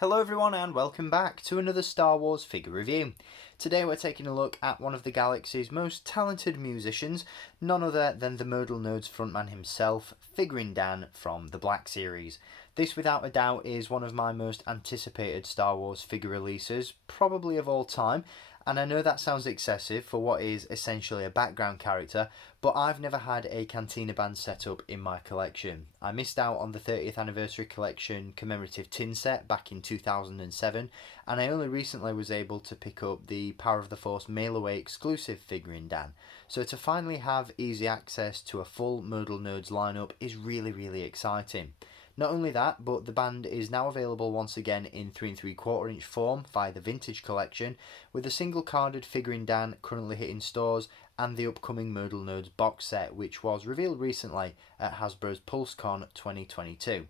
Hello everyone and welcome back to another Star Wars figure review. Today we're taking a look at one of the galaxy's most talented musicians, none other than the Modal Nodes frontman himself, Figrin D'an from the Black series. This without a doubt is one of my most anticipated Star Wars figure releases, probably of all time, and I know that sounds excessive for what is essentially a background character, but I've never had a Cantina band set up in my collection. I missed out on the 30th anniversary collection commemorative tin set back in 2007, and I only recently was able to pick up the Power of the Force mail away exclusive Figrin D'an. So to finally have easy access to a full Modal Nodes lineup is really exciting. Not only that, but the band is now available once again in 3 3/4 inch form via the Vintage collection, with a single carded Figrin D'an currently hitting stores and the upcoming Modal Nodes box set, which was revealed recently at Hasbro's PulseCon 2022.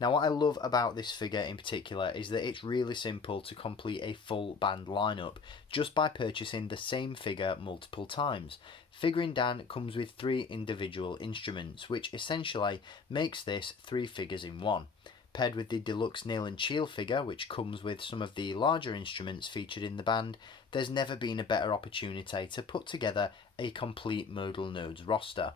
Now what I love about this figure in particular is that it's really simple to complete a full band lineup just by purchasing the same figure multiple times. Figrin D'an comes with 3 individual instruments, which essentially makes this 3 figures in one. Paired with the deluxe Nail and Shield figure, which comes with some of the larger instruments featured in the band, there's never been a better opportunity to put together a complete Modal Nodes roster.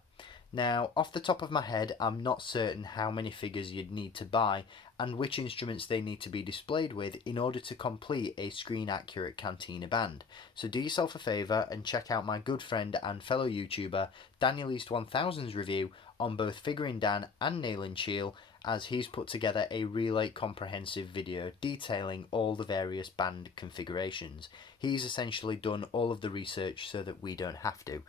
Now, off the top of my head, I'm not certain how many figures you'd need to buy and which instruments they need to be displayed with in order to complete a screen-accurate Cantina band. So do yourself a favour and check out my good friend and fellow YouTuber Daniel East 1000's review on both Figrin D'an and Nail and Shield, as he's put together a really comprehensive video detailing all the various band configurations. He's essentially done all of the research so that we don't have to.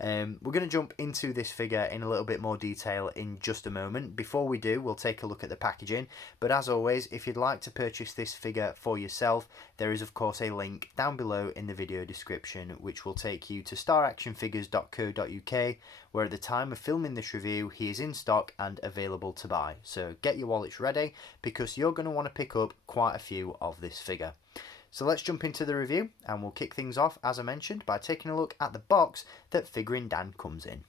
We're going to jump into this figure in a little bit more detail in just a moment. Before we do, we'll take a look at the packaging, but as always, if you'd like to purchase this figure for yourself, there is of course a link down below in the video description which will take you to staractionfigures.co.uk, where at the time of filming this review he is in stock and available to buy. So get your wallets ready because you're going to want to pick up quite a few of this figure. So let's jump into the review and we'll kick things off, as I mentioned, by taking a look at the box that Figrin D'an comes in.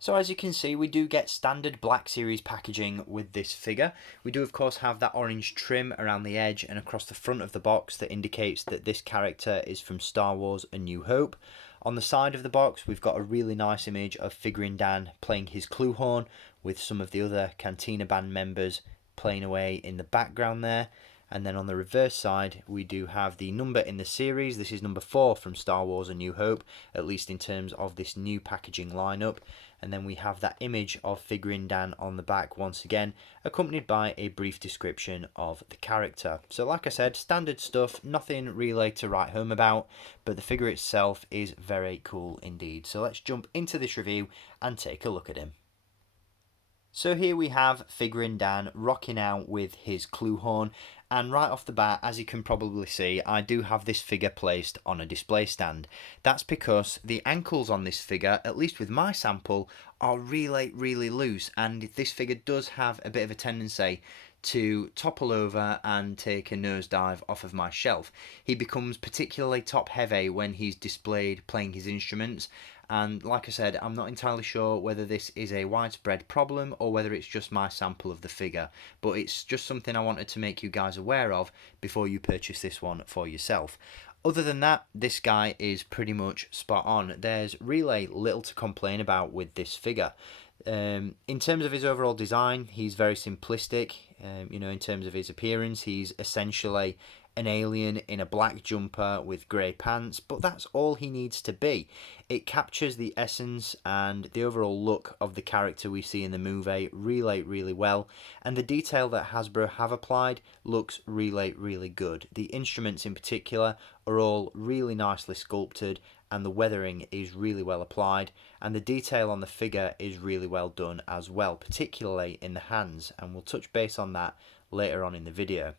So as you can see, we do get standard Black Series packaging with this figure. We do of course have that orange trim around the edge and across the front of the box that indicates that this character is from Star Wars A New Hope. On the side of the box we've got a really nice image of Figrin D'an playing his Kloo Horn with some of the other Cantina band members playing away in the background there. And then on the reverse side, we do have the number in the series. This is number 4 from Star Wars A New Hope, at least in terms of this new packaging lineup. And then we have that image of Figrin D'an on the back once again, accompanied by a brief description of the character. So like I said, standard stuff, nothing really to write home about, but the figure itself is very cool indeed. So let's jump into this review and take a look at him. So here we have Figrin D'an rocking out with his Kloo Horn, and right off the bat, as you can probably see, I do have this figure placed on a display stand. That's because the ankles on this figure, at least with my sample, are really loose, and this figure does have a bit of a tendency to topple over and take a nosedive off of my shelf. He becomes particularly top heavy when he's displayed playing his instruments, and like I said, I'm not entirely sure whether this is a widespread problem or whether it's just my sample of the figure, but it's just something I wanted to make you guys aware of before you purchase this one for yourself. Other than that, this guy is pretty much spot on. There's really little to complain about with this figure. In terms of his overall design, he's very simplistic. In terms of his appearance, he's essentially an alien in a black jumper with grey pants, but that's all he needs to be. It captures the essence and the overall look of the character we see in the movie really well, and the detail that Hasbro have applied looks really good. The instruments in particular are all really nicely sculpted, and the weathering is really well applied, and the detail on the figure is really well done as well, particularly in the hands, and we'll touch base on that later on in the video.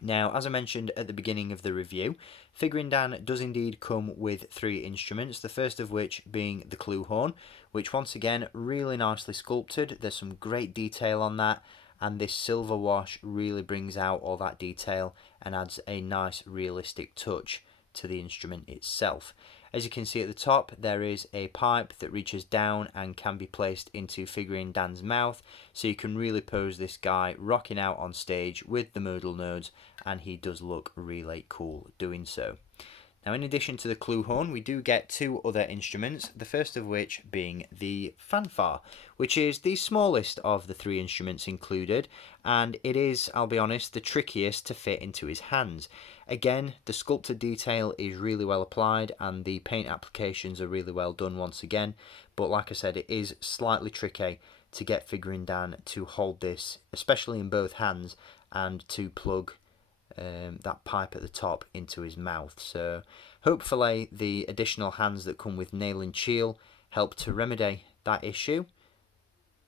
Now, as I mentioned at the beginning of the review, Figrin D'an does indeed come with 3 instruments, the first of which being the Kloo Horn, which once again really nicely sculpted. There's some great detail on that, and this silver wash really brings out all that detail and adds a nice realistic touch to the instrument itself. As you can see at the top, there is a pipe that reaches down and can be placed into Figrin D'an's mouth, so you can really pose this guy rocking out on stage with the modal nodes, and he does look really cool doing so. Now, in addition to the Kloo Horn, we do get two other instruments, the first of which being the fanfare, which is the smallest of the three instruments included, and it is, I'll be honest, the trickiest to fit into his hands. Again, the sculpted detail is really well applied, and the paint applications are really well done once again, but like I said, it is slightly tricky to get Figrin D'an to hold this, especially in both hands, and to plug that pipe at the top into his mouth. So hopefully the additional hands that come with nail and cheel help to remedy that issue,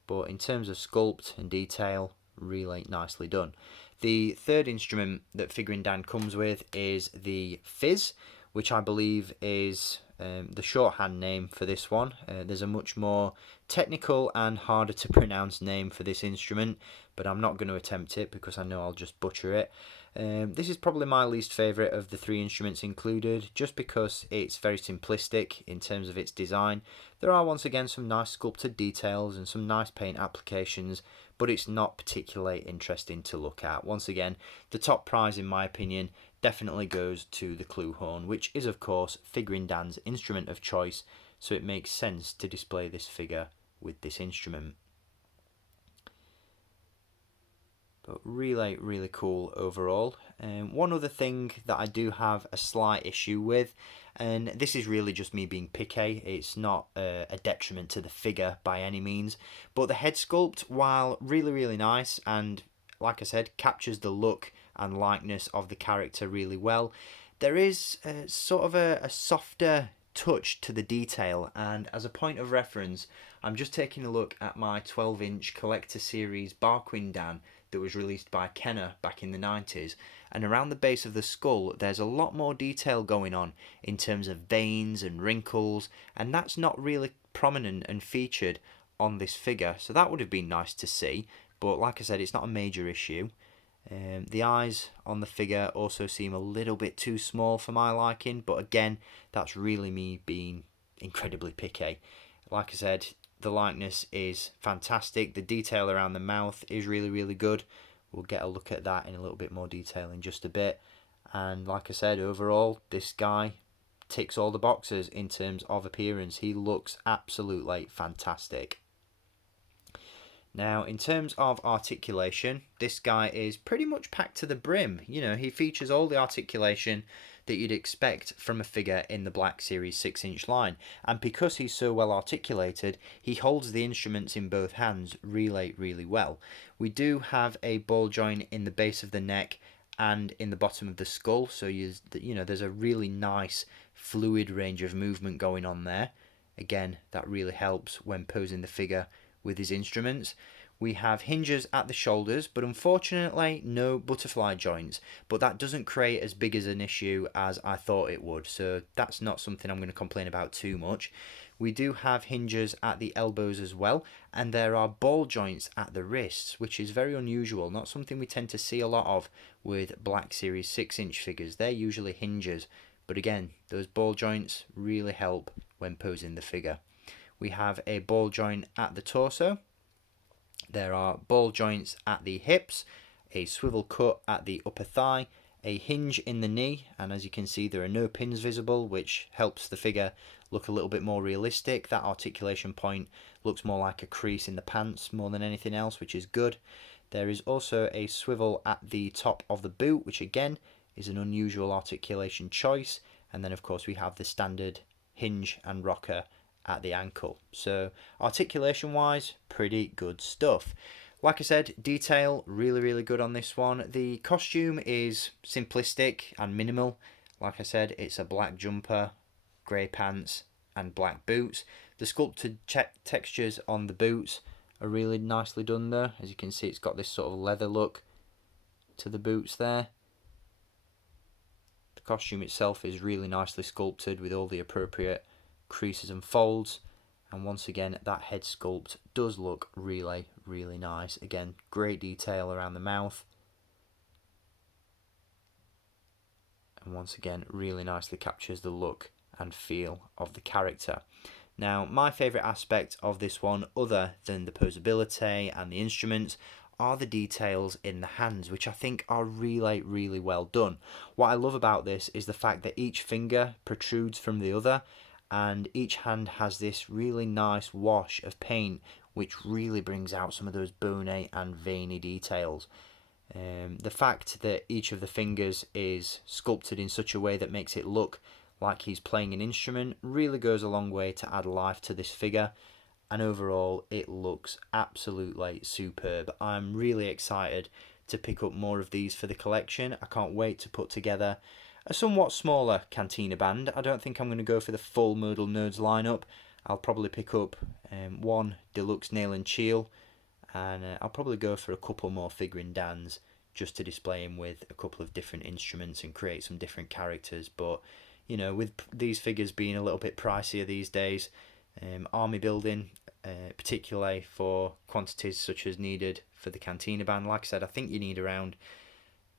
but in terms of sculpt and detail, really nicely done. The third instrument that Figrin D'an comes with is the fizz, which I believe is the shorthand name for this one. There's a much more technical and harder to pronounce name for this instrument, but I'm not going to attempt it because I know I'll just butcher it. This is probably my least favourite of the three instruments included, just because it's very simplistic in terms of its design. There are once again some nice sculpted details and some nice paint applications, but it's not particularly interesting to look at. Once again, the top prize in my opinion definitely goes to the Kloo Horn, which is of course Figrin D'an's instrument of choice, so it makes sense to display this figure with this instrument. But really cool overall. One other thing that I do have a slight issue with, and this is really just me being picky, it's not a detriment to the figure by any means, but the head sculpt, while really nice and like I said captures the look and likeness of the character really well, there is sort of a softer touch to the detail. And as a point of reference, I'm just taking a look at my 12-inch collector series Figrin D'an that was released by Kenner back in the 90s, and around the base of the skull there's a lot more detail going on in terms of veins and wrinkles, and that's not really prominent and featured on this figure, so that would have been nice to see, but like I said, it's not a major issue. The eyes on the figure also seem a little bit too small for my liking, but again, that's really me being incredibly picky. Like I said, the likeness is fantastic. The detail around the mouth is really good. We'll get a look at that in a little bit more detail in just a bit. And like I said, overall, this guy ticks all the boxes in terms of appearance. He looks absolutely fantastic. Now, in terms of articulation, this guy is pretty much packed to the brim. You know, he features all the articulation that you'd expect from a figure in the Black Series 6-inch line. And because he's so well articulated, he holds the instruments in both hands really well. We do have a ball joint in the base of the neck and in the bottom of the skull, so you know there's a really nice fluid range of movement going on there. Again, that really helps when posing the figure with his instruments. We have hinges at the shoulders, but unfortunately no butterfly joints, but that doesn't create as big as an issue as I thought it would, so that's not something I'm going to complain about too much. We do have hinges at the elbows as well, and there are ball joints at the wrists, which is very unusual, not something we tend to see a lot of with Black Series 6-inch figures. They're usually hinges, but again, those ball joints really help when posing the figure. We have a ball joint at the torso. There are ball joints at the hips, a swivel cut at the upper thigh, a hinge in the knee, and as you can see there are no pins visible, which helps the figure look a little bit more realistic. That articulation point looks more like a crease in the pants more than anything else, which is good. There is also a swivel at the top of the boot, which again is an unusual articulation choice, and then of course we have the standard hinge and rocker at the ankle. So articulation wise, pretty good stuff. Like I said, detail really good on this one. The costume is simplistic and minimal. Like I said, it's a black jumper, grey pants and black boots. The sculpted textures on the boots are really nicely done there. As you can see, it's got this sort of leather look to the boots there. The costume itself is really nicely sculpted with all the appropriate creases and folds, and once again that head sculpt does look really nice. Again, great detail around the mouth, and once again really nicely captures the look and feel of the character. Now, my favourite aspect of this one, other than the posability and the instruments, are the details in the hands, which I think are really well done. What I love about this is the fact that each finger protrudes from the other, and each hand has this really nice wash of paint, which really brings out some of those bony and veiny details. The fact that each of the fingers is sculpted in such a way that makes it look like he's playing an instrument really goes a long way to add life to this figure, and overall it looks absolutely superb. I'm really excited to pick up more of these for the collection. I can't wait to put together a somewhat smaller Cantina band. I don't think I'm going to go for the full Modal Nodes lineup. I'll probably pick up one deluxe nail and cheel, and I'll probably go for a couple more Figrin D'ans just to display him with a couple of different instruments and create some different characters. But you know, with these figures being a little bit pricier these days, army building, particularly for quantities such as needed for the Cantina band, like I said, I think you need around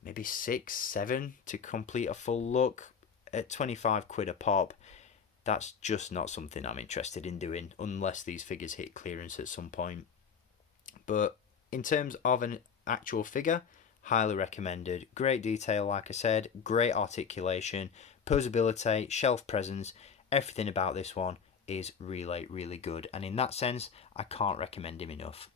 maybe 6-7 to complete a full look. At 25 quid a pop, that's just not something I'm interested in doing unless these figures hit clearance at some point. But in terms of an actual figure, highly recommended. Great detail, like I said, great articulation, posability, shelf presence, everything about this one is really good, and in that sense I can't recommend him enough.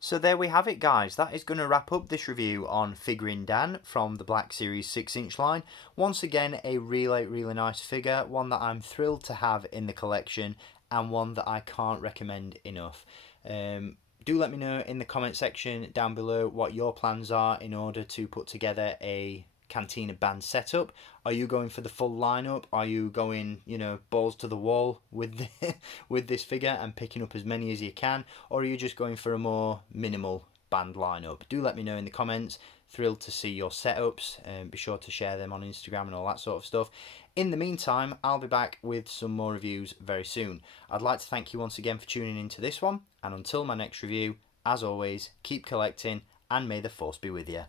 So there we have it, guys. That is going to wrap up this review on Figrin D'an from the Black Series 6-inch line. Once again, a really nice figure, one that I'm thrilled to have in the collection, and one that I can't recommend enough. Do let me know in the comment section down below what your plans are in order to put together a Cantina band setup. Are you going for the full lineup? Are you going, you know, balls to the wall with with this figure and picking up as many as you can, or are you just going for a more minimal band lineup? Do let me know in the comments. Thrilled to see your setups, and be sure to share them on Instagram and all that sort of stuff. In the meantime, I'll be back with some more reviews very soon. I'd like to thank you once again for tuning into this one, and until my next review, as always, keep collecting and may the force be with you.